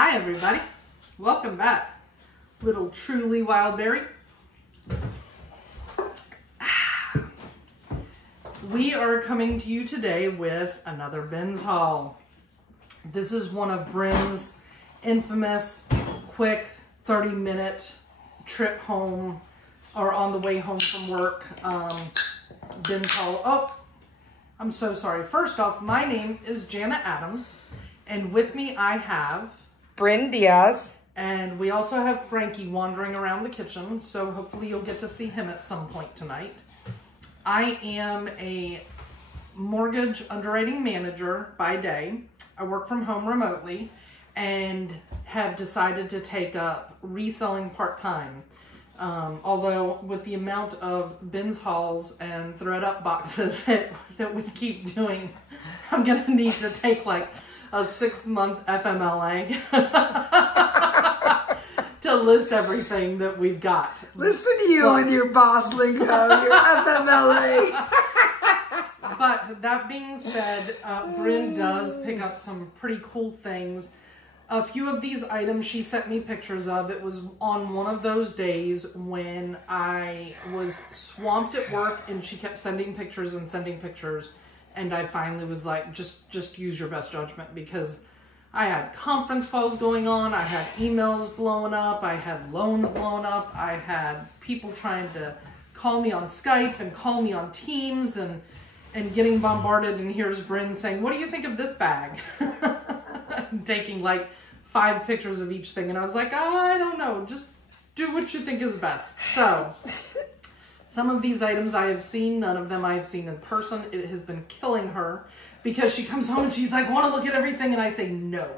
Hi everybody, welcome back. Little Truly Wildberry. We are coming to you today with another bins haul. This is one of Brynne's infamous quick 30-minute trip home or on the way home from work bins haul. Oh, I'm so sorry. First off, my name is Jana Adams, and with me I have Brynne Diaz. And we also have Frankie wandering around the kitchen, so hopefully you'll get to see him at some point tonight. I am a mortgage underwriting manager by day. I work from home remotely and have decided to take up reselling part-time. Although with the amount of bins hauls and thread up boxes that we keep doing, I'm going to need to take like a 6-month FMLA to list everything that we've got. Listen to you with your boss lingo, your FMLA. But that being said, Brynne does pick up some pretty cool things. A few of these items she sent me pictures of. It was on one of those days when I was swamped at work and she kept sending pictures and sending pictures. And I finally was like, just use your best judgment, because I had conference calls going on. I had emails blowing up. I had loans blown up. I had people trying to call me on Skype and call me on Teams and getting bombarded. And here's Brynne saying, what do you think of this bag? Taking like 5 pictures of each thing. And I was like, I don't know. Just do what you think is best. So some of these items I have seen, none of them I have seen in person. It has been killing her because she comes home and she's like, want to look at everything? And I say, no.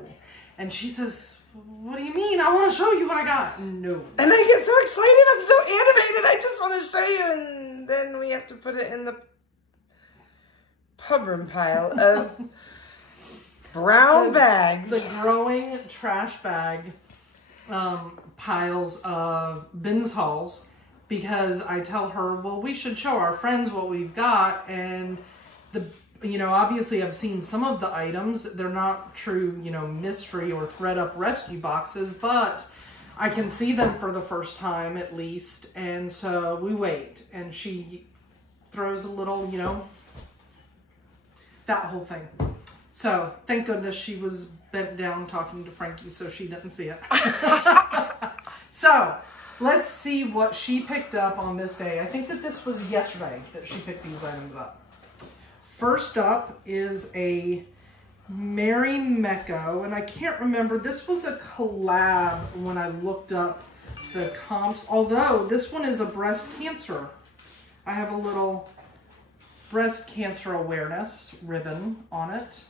And she says, what do you mean? I want to show you what I got. No. And I get so excited. I'm so animated. I just want to show you. And then we have to put it in the pub room pile of brown bags. The growing trash bag piles of bins hauls. Because I tell her, well, we should show our friends what we've got. And, obviously I've seen some of the items. They're not true, mystery or thread up rescue boxes, but I can see them for the first time at least. And so we wait. And she throws a little, that whole thing. So thank goodness she was bent down talking to Frankie so she didn't see it. So let's see what she picked up on this day. I think that this was yesterday that she picked these items up. First up is a Mary Mecco, and I can't remember. This was a collab when I looked up the comps, although this one is a breast cancer. I have a little breast cancer awareness ribbon on it.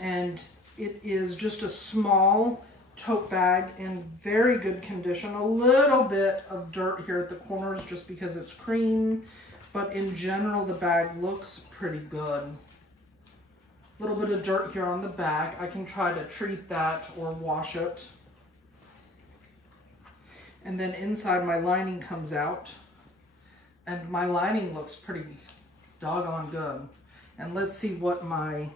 And it is just a small tote bag in very good condition. A little bit of dirt here at the corners just because it's cream, but in general the bag looks pretty good. A little bit of dirt here on the back. I can try to treat that or wash it. And then inside my lining comes out, and my lining looks pretty doggone good. And let's see what my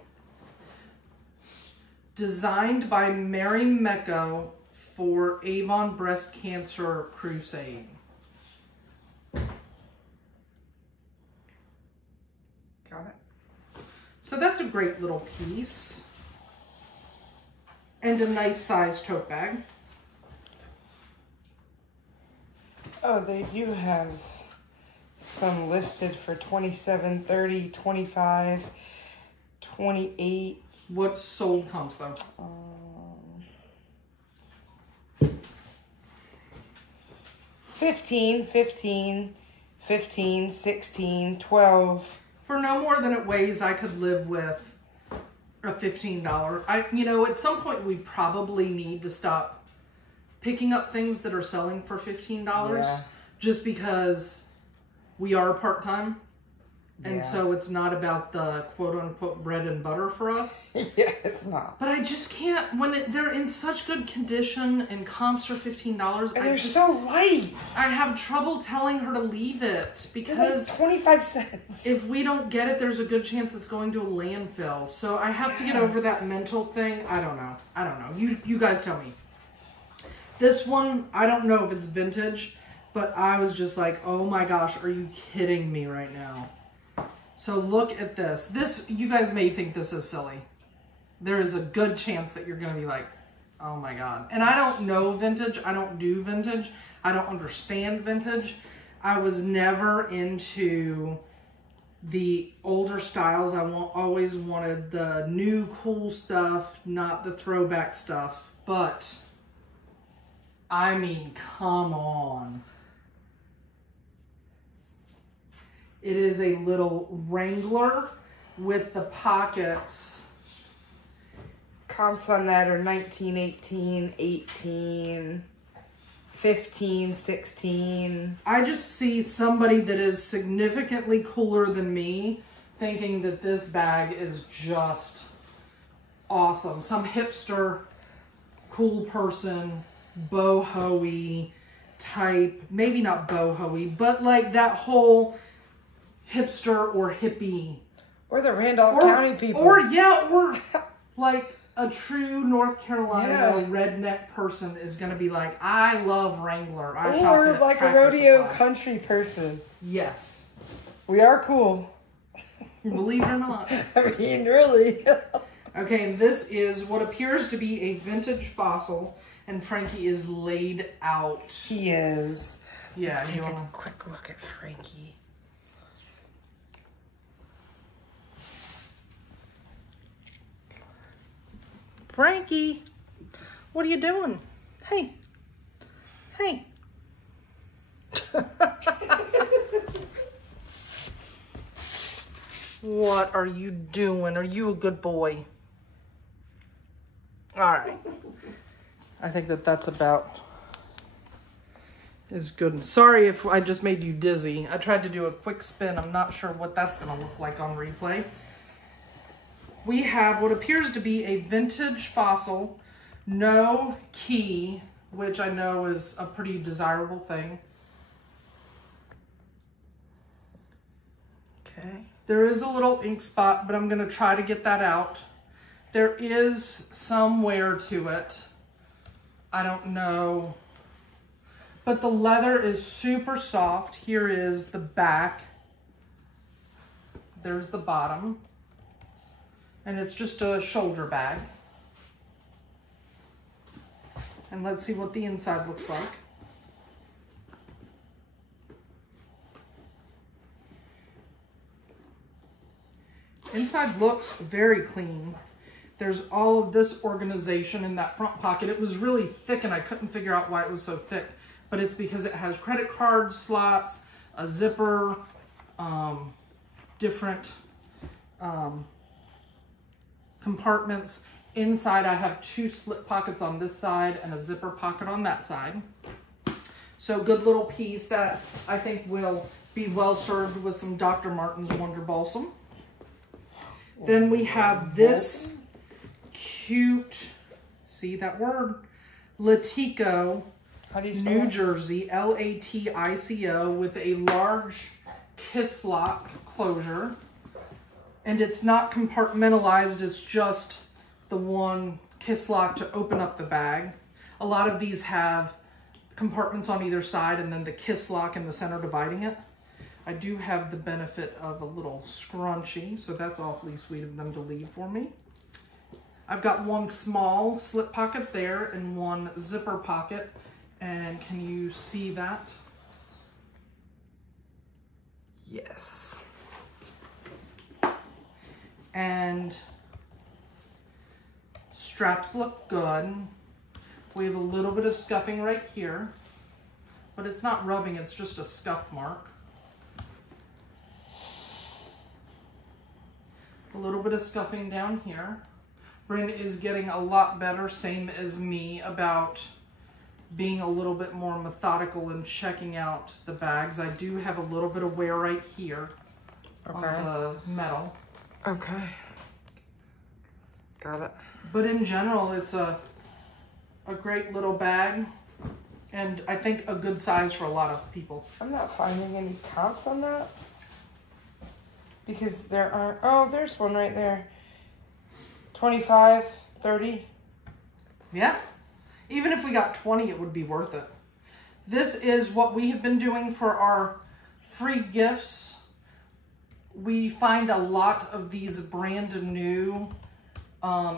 designed by Mary Mecco for Avon Breast Cancer Crusade. Got it. So that's a great little piece. And a nice size tote bag. Oh, they do have some listed for $27, $30, $25, $28. What sold comps though? 15, 15, 15, 16, 12. For no more than it weighs, I could live with a $15. At some point we probably need to stop picking up things that are selling for $15. Yeah. Just because we are part-time. And so it's not about the quote-unquote bread and butter for us. Yeah, it's not. But I just can't, when they're in such good condition and comps are $15. And they're so light. I have trouble telling her to leave it because like 25 cents. If we don't get it, there's a good chance it's going to a landfill. So I have to get over that mental thing. I don't know. You guys tell me. This one, I don't know if it's vintage, but I was just like, oh my gosh, are you kidding me right now? So look at this. This, you guys may think this is silly. There is a good chance that you're going to be like, oh my God. And I don't know vintage. I don't do vintage. I don't understand vintage. I was never into the older styles. I always wanted the new cool stuff, not the throwback stuff. But, I mean, come on. It is a little Wrangler with the pockets. Comps on that are 19, 18, 18, 15, 16. I just see somebody that is significantly cooler than me thinking that this bag is just awesome. Some hipster, cool person, boho-y type. Maybe not boho-y, but like that whole hipster or hippie. Or the Randolph County people. Or like a true North Carolina redneck person is going to be like, I love Wrangler. Or like a rodeo country person. Yes. We are cool. Believe it or not. I mean, really. Okay, this is what appears to be a vintage fossil, and Frankie is laid out. He is. Yeah. Let's take a quick look at Frankie. Frankie, what are you doing? Hey. Hey. What are you doing? Are you a good boy? All right. I think that's about as good. Sorry if I just made you dizzy. I tried to do a quick spin. I'm not sure what that's going to look like on replay. We have what appears to be a vintage fossil, no key, which I know is a pretty desirable thing. Okay. There is a little ink spot, but I'm going to try to get that out. There is some wear to it. I don't know. But the leather is super soft. Here is the back. There's the bottom. And it's just a shoulder bag. And let's see what the inside looks like. Inside looks very clean. There's all of this organization in that front pocket. It was really thick and I couldn't figure out why it was so thick. But it's because it has credit card slots, a zipper, different compartments. Inside I have 2 slip pockets on this side and a zipper pocket on that side. So good little piece that I think will be well served with some Dr. Martin's Wonder Balsam. Then we have this cute, see that word, Latico, New Jersey, L-A-T-I-C-O, with a large kiss lock closure. And it's not compartmentalized, it's just the one kiss lock to open up the bag. A lot of these have compartments on either side and then the kiss lock in the center dividing it. I do have the benefit of a little scrunchie, so that's awfully sweet of them to leave for me. I've got one small slip pocket there and one zipper pocket. And can you see that? Yes. And straps look good. We have a little bit of scuffing right here, but it's not rubbing, it's just a scuff mark. A little bit of scuffing down here. Brynne is getting a lot better, same as me, about being a little bit more methodical and checking out the bags. I do have a little bit of wear right here. on the metal. Okay. Got it. But in general, it's a great little bag, and I think a good size for a lot of people. I'm not finding any comps on that. Because there aren't, oh, there's one right there. 25, 30. Yeah. Even if we got 20, it would be worth it. This is what we have been doing for our free gifts. We find a lot of these brand new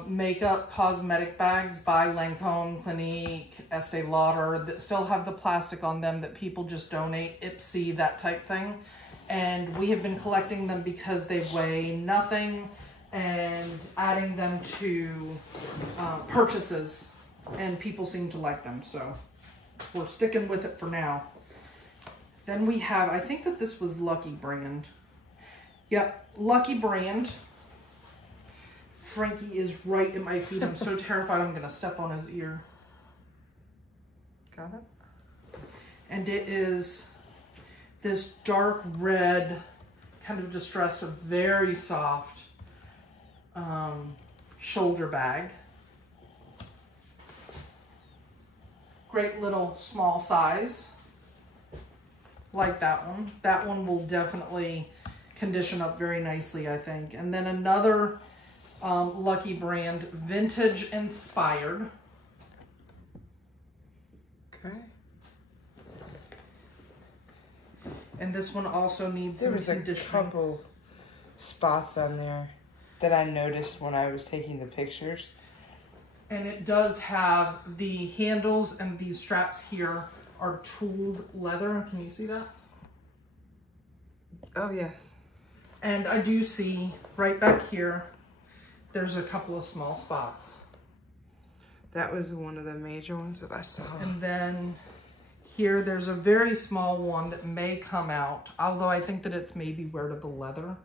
makeup cosmetic bags by Lancome, Clinique, Estee Lauder that still have the plastic on them that people just donate, Ipsy, that type thing. And we have been collecting them because they weigh nothing and adding them to purchases, and people seem to like them. So we're sticking with it for now. Then we have, I think that this was Lucky Brand. Yep, Lucky Brand. Frankie is right at my feet. I'm so terrified I'm gonna step on his ear. Got it? And it is this dark red, kind of distressed, very soft shoulder bag. Great little small size. Like that one. That one will definitely condition up very nicely, I think. And then another Lucky Brand, vintage inspired. Okay. And this one also needs some conditioning. There was a couple spots on there that I noticed when I was taking the pictures. And it does have the handles, and these straps here are tooled leather. Can you see that? Oh, yes. And I do see right back here, there's a couple of small spots. That was one of the major ones that I saw. And then here, there's a very small one that may come out, although I think that it's maybe wear to the leather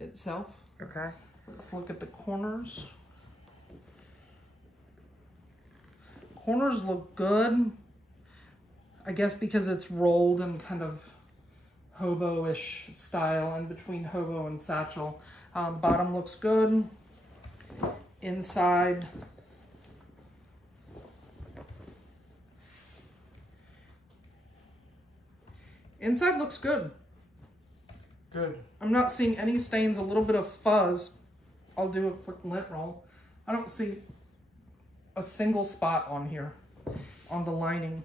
itself. Okay. Let's look at the corners. Corners look good. I guess because it's rolled and kind of hobo-ish style, in between hobo and satchel. Bottom looks good. Inside. Inside looks good. Good. I'm not seeing any stains, a little bit of fuzz. I'll do a quick lint roll. I don't see a single spot on here, on the lining.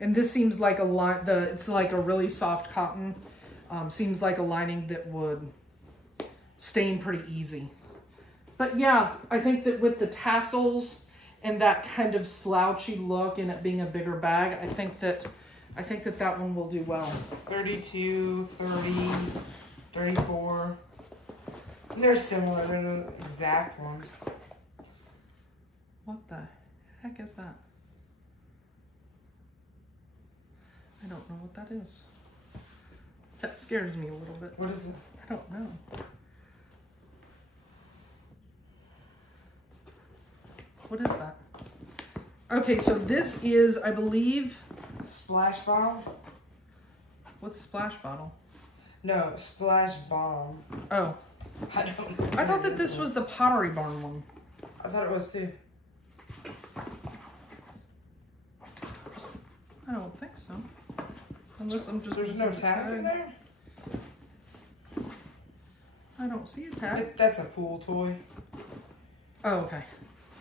And this seems like a it's like a really soft cotton. Seems like a lining that would stain pretty easy. But yeah, I think that with the tassels and that kind of slouchy look and it being a bigger bag, I think that that one will do well. 32, 30, 34. They're similar to the exact ones. What the heck is that? I don't know what that is. That scares me a little bit. What is it? I don't know. What is that? Okay, so this is, I believe... Splash Bomb? What's Splash Bottle? No, Splash Bomb. Oh. I don't know. I thought that this was the Pottery Barn one. I thought it was too. I don't think so. Unless I'm just... There's no tag in there? I don't see a tag. That's a pool toy. Oh, okay.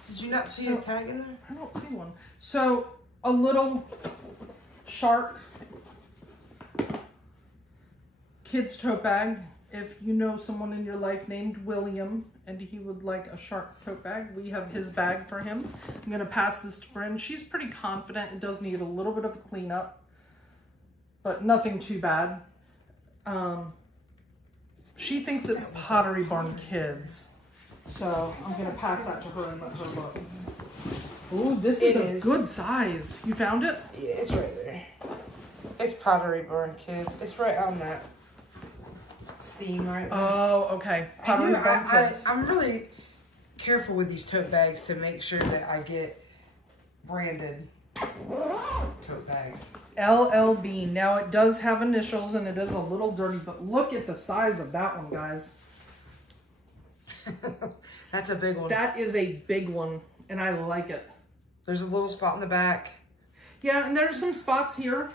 Did you not see a tag in there? I don't see one. So, a little shark kids tote bag. If you know someone in your life named William and he would like a shark tote bag, we have his bag for him. I'm going to pass this to Brynne. She's pretty confident. It does need a little bit of a cleanup, but nothing too bad. She thinks it's Pottery Barn Kids. So I'm going to pass that to her and let her look. Ooh, this is a good size. You found it? Yeah, it's right there. It's Pottery Barn Kids. It's right on that seam right there. Oh, okay. Pottery Barn Kids. I'm really careful with these tote bags to make sure that I get branded tote bags. LL Bean. Now it does have initials and it is a little dirty, but look at the size of that one, guys. That's a big one. That is a big one, and I like it. There's a little spot in the back. Yeah, and there's some spots here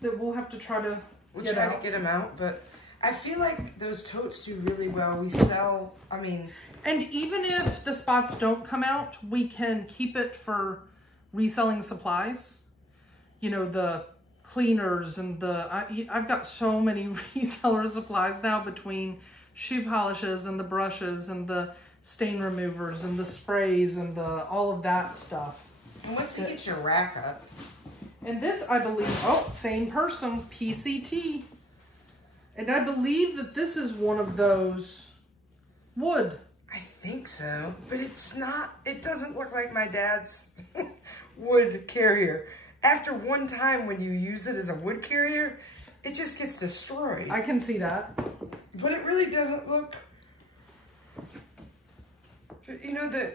that we'll have to try to get them out, but I feel like those totes do really well. We sell, I mean... And even if the spots don't come out, we can keep it for reselling supplies. You know, the cleaners and the... I've got so many reseller supplies now between shoe polishes and the brushes and the stain removers and the sprays and the all of that stuff. And once we get your rack up. And this, I believe, oh, same person, PCT. And I believe that this is one of those wood. I think so, but it's not, it doesn't look like my dad's wood carrier. After one time when you use it as a wood carrier, it just gets destroyed. I can see that. But it really doesn't look, you know, the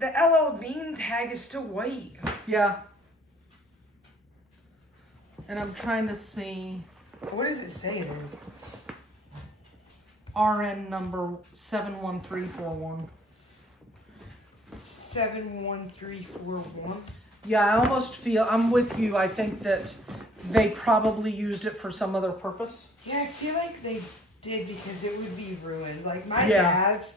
LL Bean tag is still white. Yeah. And I'm trying to see. What does it say it is? RN number 71341. 71341. Yeah, I almost feel, I'm with you. I think that they probably used it for some other purpose. Yeah, I feel like they did because it would be ruined. Like my dad's,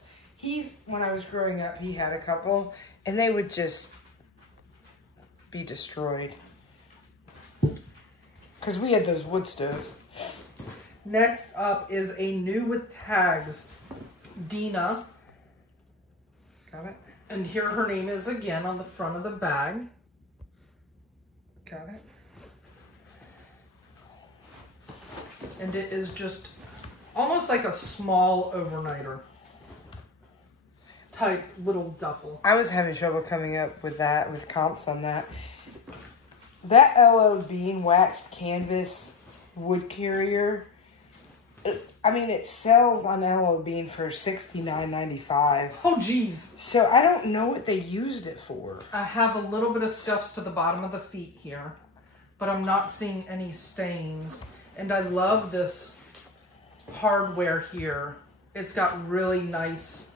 when I was growing up, he had a couple and they would just be destroyed. Because we had those wood stoves. Next up is a new with tags, Dina. Got it. And here her name is again on the front of the bag. Got it. And it is just almost like a small overnighter type little duffel. I was having trouble coming up with that, with comps on that. That LL Bean waxed canvas wood carrier, I mean, it sells on LL Bean for $69.95. Oh, geez. So I don't know what they used it for. I have a little bit of scuffs to the bottom of the feet here, but I'm not seeing any stains. And I love this hardware here. It's got really nice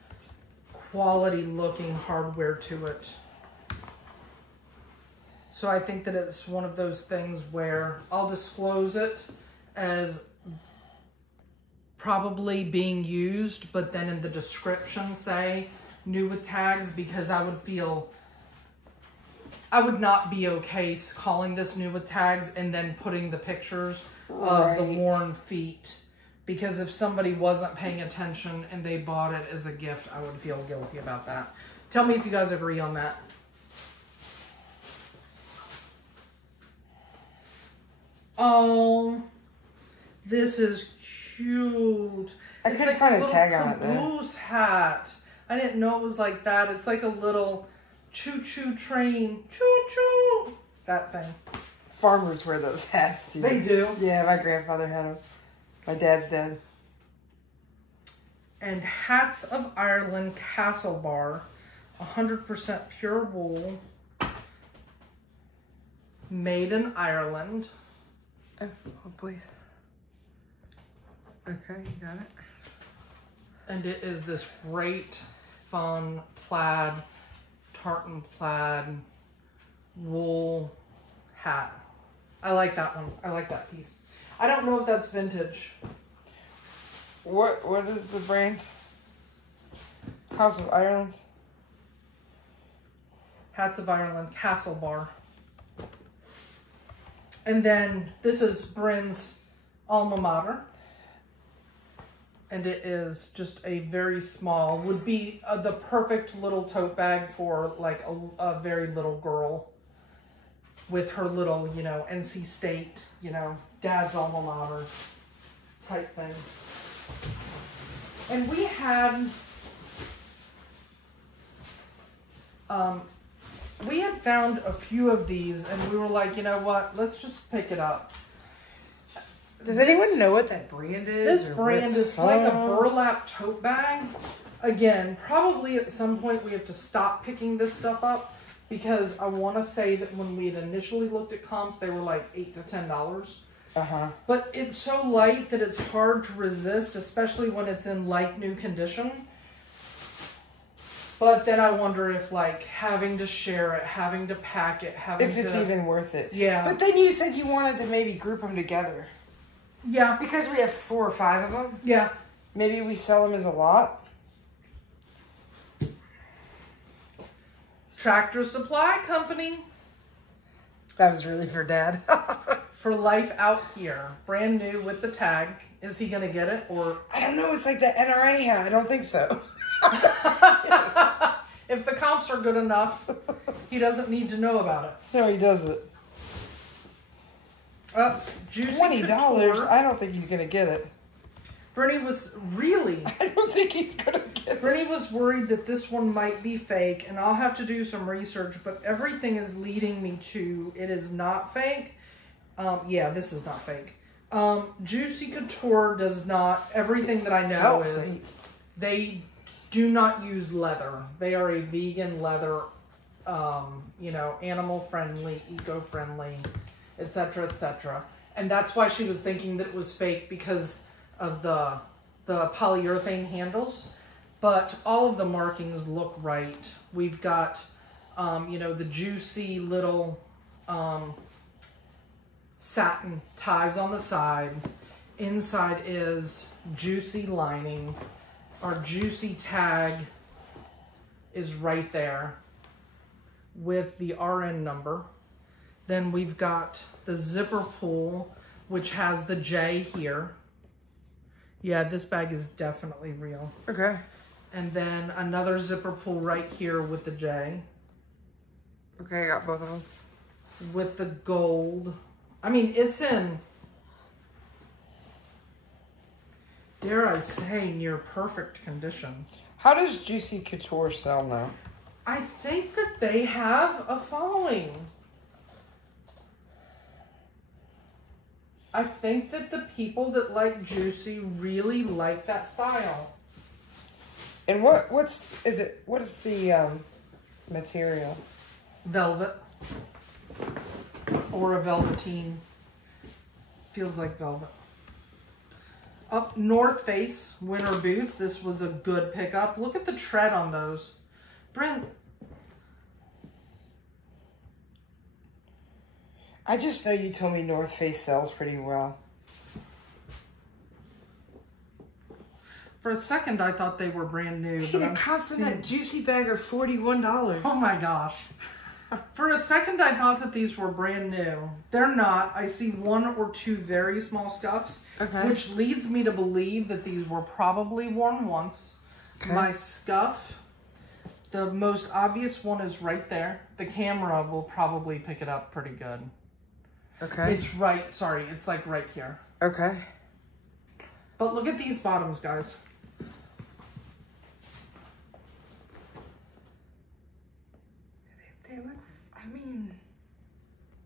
quality looking hardware to it. So I think that it's one of those things where I'll disclose it as probably being used, but then in the description say new with tags, because I would not be okay calling this new with tags and then putting the pictures of the worn feet, because if somebody wasn't paying attention and they bought it as a gift, I would feel guilty about that. Tell me if you guys agree on that. Oh, this is cute. I couldn't find a tag on it though. Caboose hat. I didn't know it was like that. It's like a little choo-choo train. Choo-choo. That thing. Farmers wear those hats too. They do. Yeah, my grandfather had them. My dad's dead. And Hats of Ireland Castle Bar. 100% pure wool. Made in Ireland. Oh, please. Okay, you got it. And it is this great, fun plaid, tartan plaid, wool hat. I like that one. I like that piece. I don't know if that's vintage. What is the brand? House of Ireland? Hats of Ireland Castle Bar. And then this is Brynne's alma mater. And it is just a very small, would be the perfect little tote bag for like a very little girl with her little, you know, NC State, you know, dad's alma mater type thing. And we had found a few of these and we were like, you know what, let's just pick it up. Does anyone know what that brand is? This brand is like a burlap tote bag. Again, probably at some point we have to stop picking this stuff up because I want to say that when we had initially looked at comps, they were like $8 to $10. But it's so light that it's hard to resist, especially when it's in like new condition. But then I wonder if like having to share it, having to pack it, if it's even worth it. Yeah. But then you said you wanted to maybe group them together. Yeah. Because we have 4 or 5 of them. Yeah. Maybe we sell them as a lot. Tractor Supply Company. That was really for Dad. For life out here. Brand new with the tag. Is he going to get it? Or I don't know. It's like the NRA hat. I don't think so. If the comps are good enough, he doesn't need to know about it. No, he doesn't. Juicy $20. Couture. I don't think he's going to get it. Brynne was really... I don't think he's going to get it. Brynne was worried that this one might be fake, and I'll have to do some research, but everything is leading me to it is not fake. Yeah, this is not fake. Juicy Couture does not... Everything that I know is they do not use leather. They are a vegan leather, you know, animal-friendly, eco-friendly, etc., etc. And that's why she was thinking that it was fake, because of the polyurethane handles. But all of the markings look right. We've got, you know, the juicy little satin ties on the side. Inside is juicy lining. Our juicy tag is right there with the RN number. Then we've got the zipper pull, which has the J here. Yeah, this bag is definitely real. Okay. And then another zipper pull right here with the J. Okay, I got both of them. With the gold. I mean, it's in, dare I say, near perfect condition. How does Juicy Couture sell now? I think that they have a following. I think that the people that like Juicy really like that style. And what is the material? Velvet. Or a velveteen. Feels like velvet. Up North Face winter boots. This was a good pickup. Look at the tread on those. Brynne. I just know you told me North Face sells pretty well. For a second, I thought they were brand new. Hey, the cops in that Juicy bag are $41. Oh my gosh. For a second, I thought that these were brand new. They're not. I see 1 or 2 very small scuffs, which leads me to believe that these were probably worn once. Okay. My scuff, the most obvious one is right there. The camera will probably pick it up pretty good. Okay. It's right, sorry, it's like right here. Okay. But look at these bottoms, guys. They look, I mean...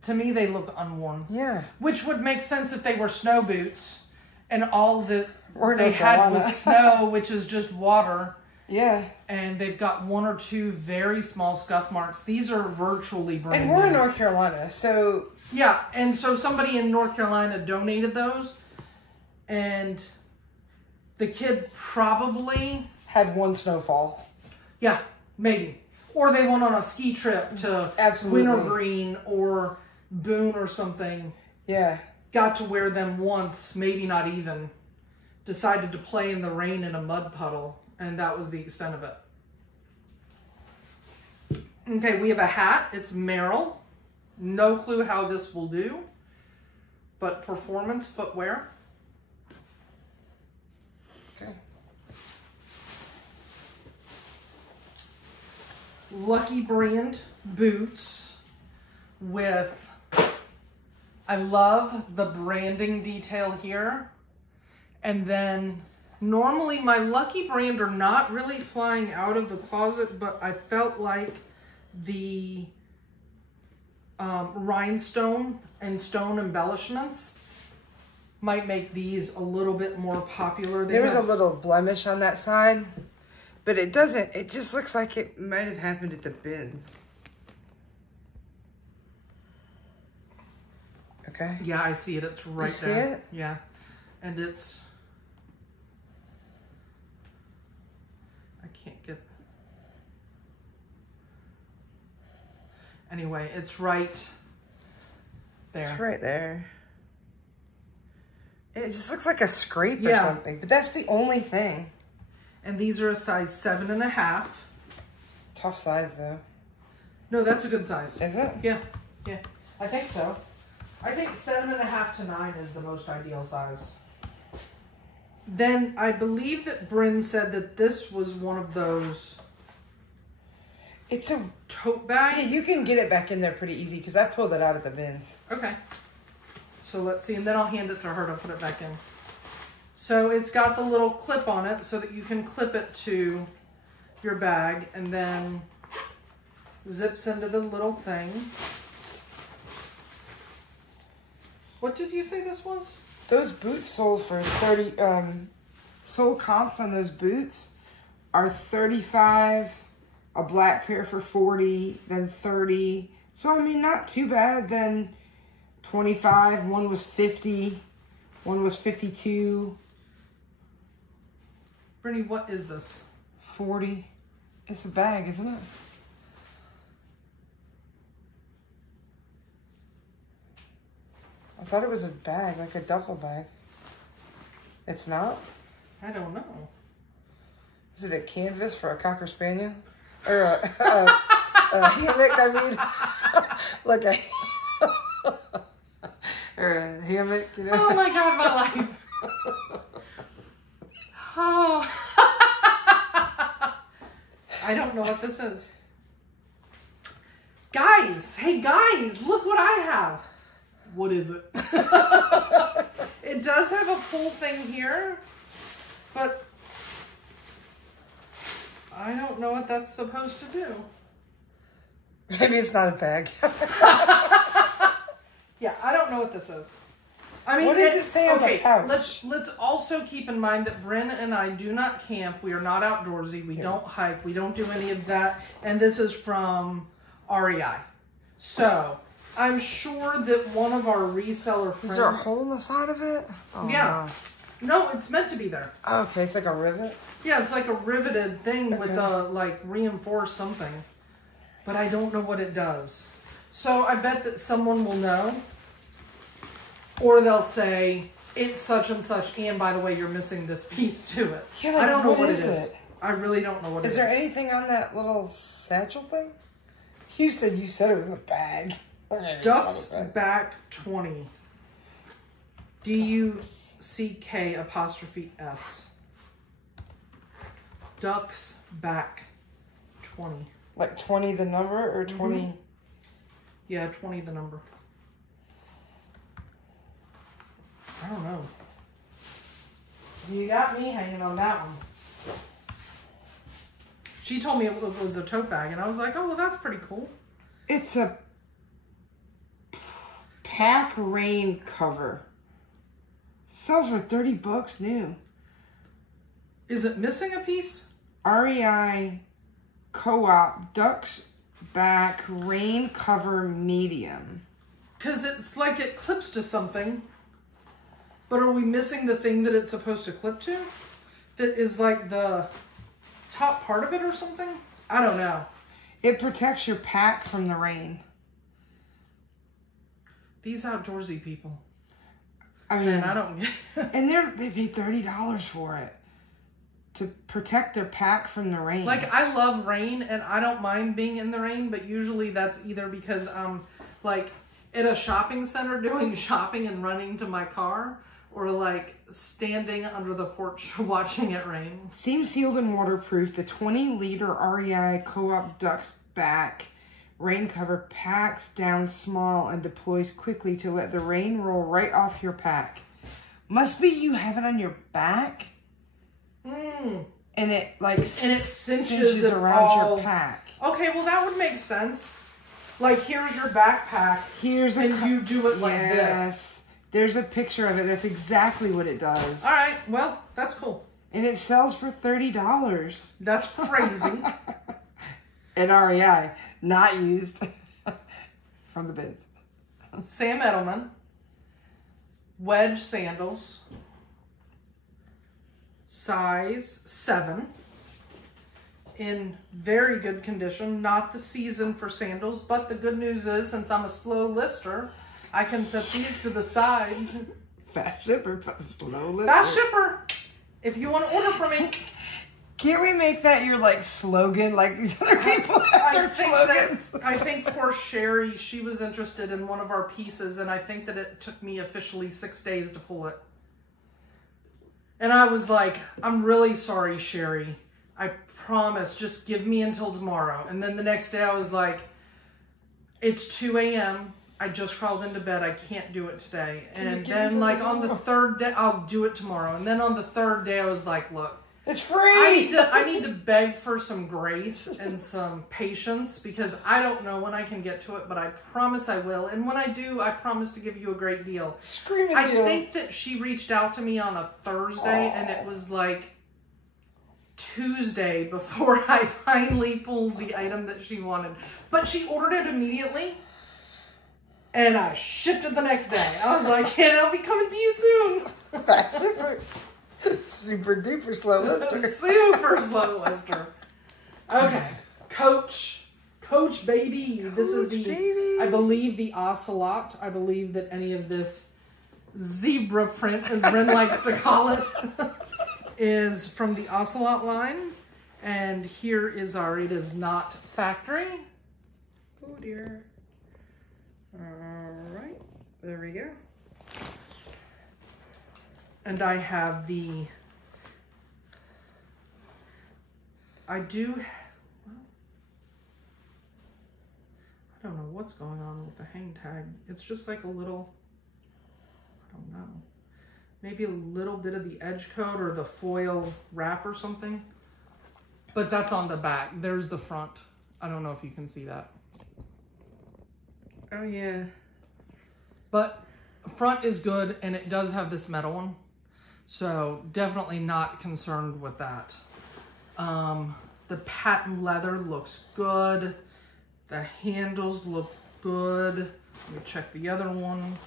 To me, they look unworn. Yeah. Which would make sense if they were snow boots and all that they no had was snow, which is just water. Yeah. And they've got 1 or 2 very small scuff marks. These are virtually brand new. And we're in North Carolina, so... Yeah, and so somebody in North Carolina donated those. And the kid probably... had 1 snowfall. Yeah, maybe. Or they went on a ski trip to Wintergreen or Boone or something. Yeah. Got to wear them once, maybe not even. Decided to play in the rain in a mud puddle. And that was the extent of it. Okay, we have a hat. It's Merrill. No clue how this will do. But performance footwear. Okay. Lucky brand boots with... I love the branding detail here. And then... Normally, my Lucky brand are not really flying out of the closet, but I felt like the rhinestone and stone embellishments might make these a little bit more popular. There was a little blemish on that side, but it doesn't. It just looks like it might have happened at the bins. Okay. Yeah, I see it. It's right there. there. See it? Yeah. And it's... I can't get... Anyway, it's right there. It's right there. It just looks like a scrape or something. But that's the only thing. And these are a size 7.5. Tough size, though. No, that's a good size. Is it? Yeah. Yeah. I think so. I think 7.5 to 9 is the most ideal size. Then I believe that Brynne said that this was one of those... It's a tote bag. Yeah, you can get it back in there pretty easy because I pulled it out of the bins. Okay. So let's see, and then I'll hand it to her to put it back in. So it's got the little clip on it so that you can clip it to your bag and then zips into the little thing. What did you say this was? Those boots sold for 30, sold comps on those boots are 35, a black pair for 40, then 30. So, I mean, not too bad. Then 25, one was 50, one was 52. Brynne, what is this? 40. It's a bag, isn't it? I thought it was a bag, like a duffel bag. It's not? I don't know. Is it a canvas for a Cocker Spaniel? Or a hammock, I mean? Like a... or a hammock, you know? Oh my God, my life. Oh. I don't know what this is. Guys, hey guys, look what I have. What is it? It does have a full thing here, but I don't know what that's supposed to do. Maybe it's not a bag. Yeah, I don't know what this is. I mean, what does it say on the pouch? Let's also keep in mind that Brynne and I do not camp. We are not outdoorsy. We don't hike. We don't do any of that. And this is from REI. So I'm sure that one of our reseller friends... Is there a hole in the side of it? Oh, yeah. No, it's meant to be there. Okay, it's like a rivet? Yeah, it's like a riveted thing with a, like, reinforced something. But I don't know what it does. So I bet that someone will know. Or they'll say, it's such and such, and by the way, you're missing this piece to it. Yeah, like, I don't know what it is. it? I really don't know what it is. Is there anything on that little satchel thing? You said it was a bag. Duck's Back 20. DUCK''S. Duck's Back 20. Like 20 the number or 20? Mm-hmm. Yeah, 20 the number. I don't know. You got me hanging on that one. She told me it was a tote bag, and I was like, oh, well, that's pretty cool. It's a pack rain cover. Sells for $30 new. Is it missing a piece? REI Co-op Duck's Back rain cover medium. Because it's like it clips to something. But are we missing the thing that it's supposed to clip to? That is like the top part of it or something? I don't know. It protects your pack from the rain. These outdoorsy people. I mean, man, I don't get and they pay $30 for it to protect their pack from the rain. Like, I love rain and I don't mind being in the rain, but usually that's either because I'm like at a shopping center doing shopping and running to my car, or like standing under the porch watching it rain. Seam sealed and waterproof, the 20-liter REI Co-op Duck's Back rain cover packs down small and deploys quickly to let the rain roll right off your pack. Must be you have it on your back. And it like cinches around your pack. Okay, well that would make sense. Like, here's your backpack. Here's and you do it like this. There's a picture of it. That's exactly what it does. All right. Well, that's cool. And it sells for $30. That's crazy. At REI, not used from the bins. Sam Edelman. wedge sandals, size 7, in very good condition. Not the season for sandals, but the good news is, since I'm a slow lister, I can set these to the side. Fast shipper, slow lister. Fast shipper, if you want to order from me. Can't we make that your like slogan, like these other people have their slogans? I think for Sherry, she was interested in one of our pieces, and I think that it took me officially 6 days to pull it. And I was like, I'm really sorry, Sherry. I promise, just give me until tomorrow. And then the next day I was like, it's 2 a.m. I just crawled into bed. I can't do it today. And then like on the third day, I'll do it tomorrow. And then on the third day, I was like, look, it's free. I need to beg for some grace and some patience, because I don't know when I can get to it, but I promise I will. And when I do, I promise to give you a great deal. Screaming I deal. think that she reached out to me on a Thursday, and it was like Tuesday before I finally pulled the item that she wanted. But she ordered it immediately, and I shipped it the next day. I was like, and I'll be coming to you soon. Fast shipper. Super duper slow lister. Super slow lister. Okay. Coach baby. This is the, baby. I believe, the ocelot. I believe that any of this zebra print, as Brynne likes to call it, is from the ocelot line. And here is our, it is not factory. Oh dear. All right. There we go. And I have the, I don't know what's going on with the hang tag. It's just like a little, I don't know, maybe a little bit of the edge coat or the foil wrap or something. But that's on the back. There's the front. I don't know if you can see that. Oh yeah. But front is good, and it does have this metal one. So definitely not concerned with that. The patent leather looks good. The handles look good. Let me check the other one.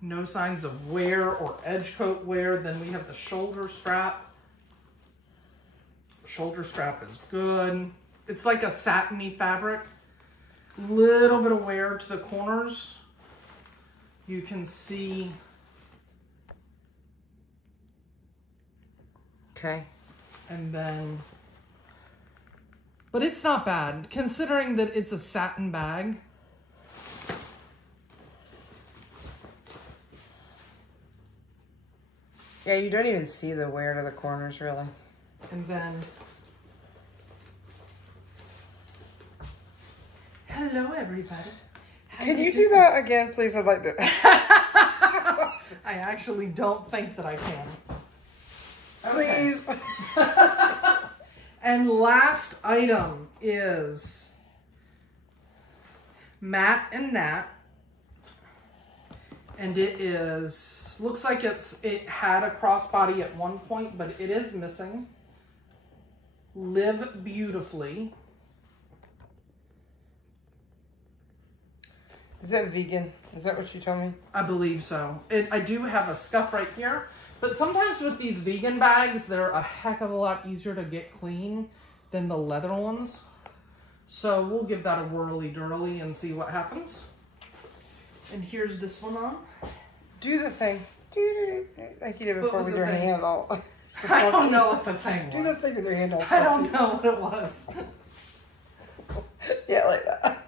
No signs of wear or edge coat wear. Then we have the shoulder strap. The shoulder strap is good. It's like a satiny fabric. Little bit of wear to the corners. You can see. Okay. And then, but it's not bad considering that it's a satin bag. Yeah, you don't even see the wear to the corners, really. And then, hello everybody. Can you do that again, please? I'd like to. I actually don't think that I can. Please. Okay. And last item is Matt and Nat. And it is, looks like it had a crossbody at one point, but it is missing. Live Beautifully. Is that vegan? Is that what you told me? I believe so. I do have a scuff right here. But sometimes with these vegan bags, they're a heck of a lot easier to get clean than the leather ones. So we'll give that a whirly-durly and see what happens. And here's this one on. Do the thing. Like you did before with your handle. I don't know what the thing was. Do the thing with your handle. I don't know what it was. Yeah, like that.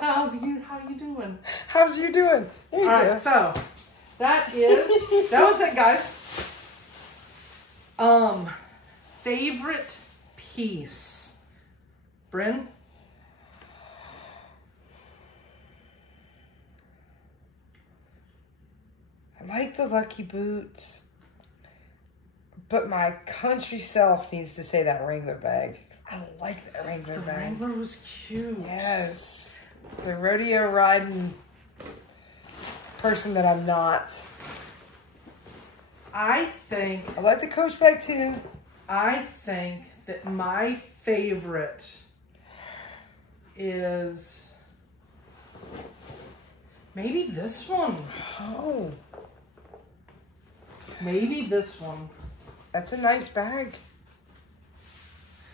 How you doing? How's you doing? There you All right, go. so that was it, guys. Favorite piece, Brynne? I like the Lucky Boots, but my country self needs to say that Wrangler bag. I like that Wrangler bag. Wrangler was cute. Yes. The rodeo riding person that I'm not. I like the Coach bag too. I think that my favorite is Maybe this one. Oh. Maybe this one. That's a nice bag.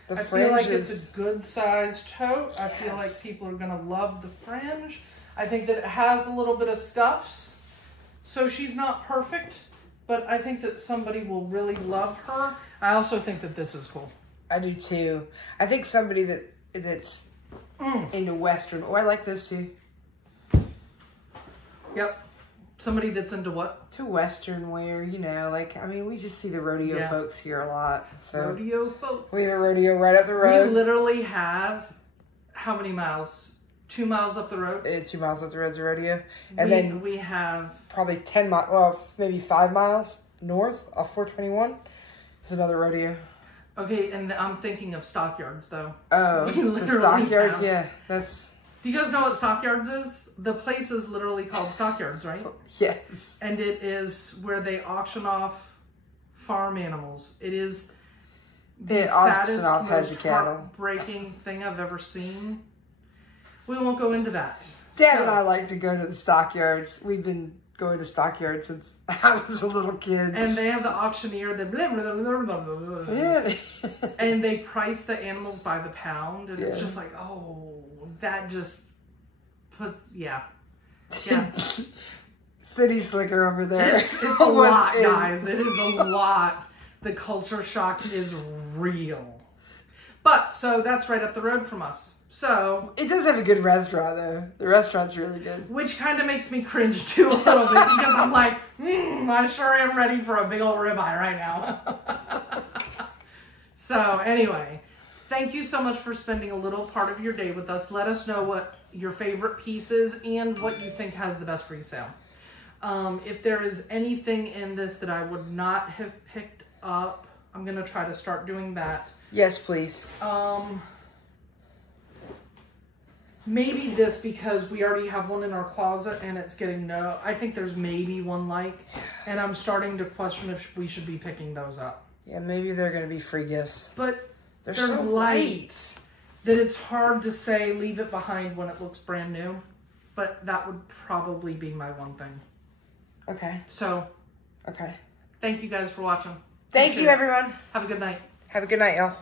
The I fringe feel like is... it's a good sized tote. I feel like people are going to love the fringe. I think that it has a little bit of scuffs. So she's not perfect, but I think that somebody will really love her. I also think that this is cool. I do too. I think somebody that's into Western. Oh, I like those too. Yep. Somebody that's into what? To Western wear, you know, like, I mean, we just see the rodeo folks here a lot. So rodeo folks. We have a rodeo right up the road. We literally have, how many miles? 2 miles up the road? 2 miles up the road's a rodeo. And then we have probably 10 miles, well, maybe 5 miles north off 421 is another rodeo. Okay, and I'm thinking of stockyards, though. Oh, the stockyards, yeah, that's... Do you guys know what stockyards is? The place is literally called stockyards, right? Yes. And it is where they auction off farm animals. It is the saddest, most heartbreaking thing I've ever seen. We won't go into that. Dad and I like to go to the stockyards. We've been going to stockyards since I was a little kid. And they have the auctioneer that blah, blah, blah, blah, blah, blah. Yeah. And they price the animals by the pound. And it's just like, oh, that just puts, yeah. City slicker over there. It's a lot, guys. It is a lot. The culture shock is real. But, so that's right up the road from us. So it does have a good restaurant, though. The restaurant's really good. Which kind of makes me cringe, too, a little bit. Because I'm like, I sure am ready for a big old ribeye right now. So, anyway, thank you so much for spending a little part of your day with us. Let us know what your favorite piece is and what you think has the best resale. If there is anything in this that I would not have picked up, I'm going to try to start doing that. Yes, please. Maybe this, because we already have one in our closet and it's getting no. I think there's maybe one like, and I'm starting to question if we should be picking those up. Yeah, maybe they're going to be free gifts. But they're so light that it's hard to say leave it behind when it looks brand new. But that would probably be my one thing. Okay. So. Okay. Thank you guys for watching. Thank you, everyone. Have a good night. Have a good night, y'all.